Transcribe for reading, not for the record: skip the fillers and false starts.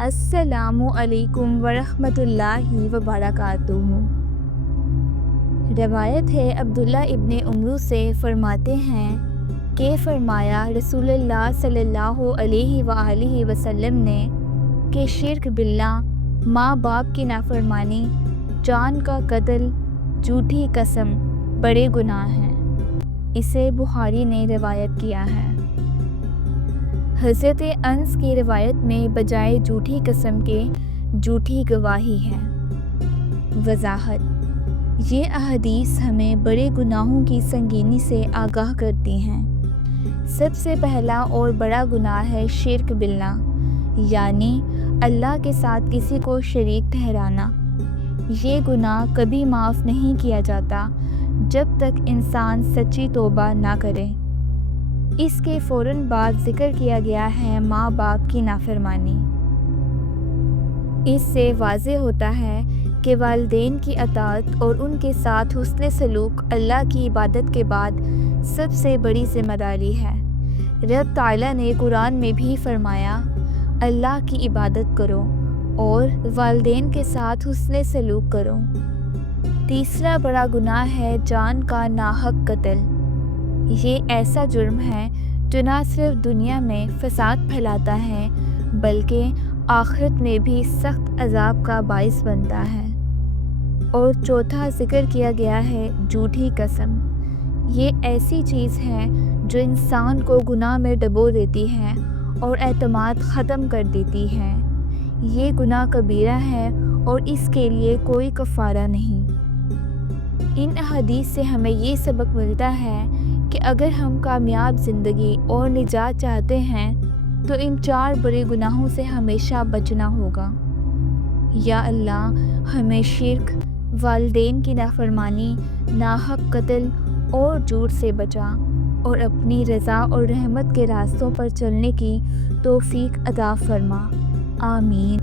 السلام علیکم ورحمۃ اللہ وبرکاتہ۔ روایت ہے عبداللہ ابن عمرو سے، فرماتے ہیں کہ فرمایا رسول اللہ صلی اللہ علیہ وآلہ وسلم نے کہ شرک باللہ، ماں باپ کی نافرمانی، جان کا قتل، جھوٹی قسم بڑے گناہ ہیں۔ اسے بخاری نے روایت کیا ہے۔ حضرت انس کی روایت میں بجائے جھوٹی قسم کے جھوٹی گواہی ہے۔ وضاحت: یہ احادیث ہمیں بڑے گناہوں کی سنگینی سے آگاہ کرتی ہیں۔ سب سے پہلا اور بڑا گناہ ہے شرک باللہ، یعنی اللہ کے ساتھ کسی کو شریک ٹھہرانا۔ یہ گناہ کبھی معاف نہیں کیا جاتا جب تک انسان سچی توبہ نہ کرے۔ اس کے فوراً بعد ذکر کیا گیا ہے ماں باپ کی نافرمانی۔ اس سے واضح ہوتا ہے کہ والدین کی اطاعت اور ان کے ساتھ حسن سلوک اللہ کی عبادت کے بعد سب سے بڑی ذمہ داری ہے۔ رب تعالیٰ نے قرآن میں بھی فرمایا، اللہ کی عبادت کرو اور والدین کے ساتھ حسن سلوک کرو۔ تیسرا بڑا گناہ ہے جان کا ناحق قتل۔ یہ ایسا جرم ہے جو نہ صرف دنیا میں فساد پھیلاتا ہے بلکہ آخرت میں بھی سخت عذاب کا باعث بنتا ہے۔ اور چوتھا ذکر کیا گیا ہے جھوٹی قسم۔ یہ ایسی چیز ہے جو انسان کو گناہ میں ڈبو دیتی ہے اور اعتماد ختم کر دیتی ہے۔ یہ گناہ کبیرہ ہے اور اس کے لیے کوئی کفارہ نہیں۔ ان احادیث سے ہمیں یہ سبق ملتا ہے کہ اگر ہم کامیاب زندگی اور نجات چاہتے ہیں تو ان 4 بڑے گناہوں سے ہمیشہ بچنا ہوگا۔ یا اللہ ہمیں شرک، والدین کی نافرمانی، ناحق قتل اور جھوٹ سے بچا اور اپنی رضا اور رحمت کے راستوں پر چلنے کی توفیق عطا فرما۔ آمین۔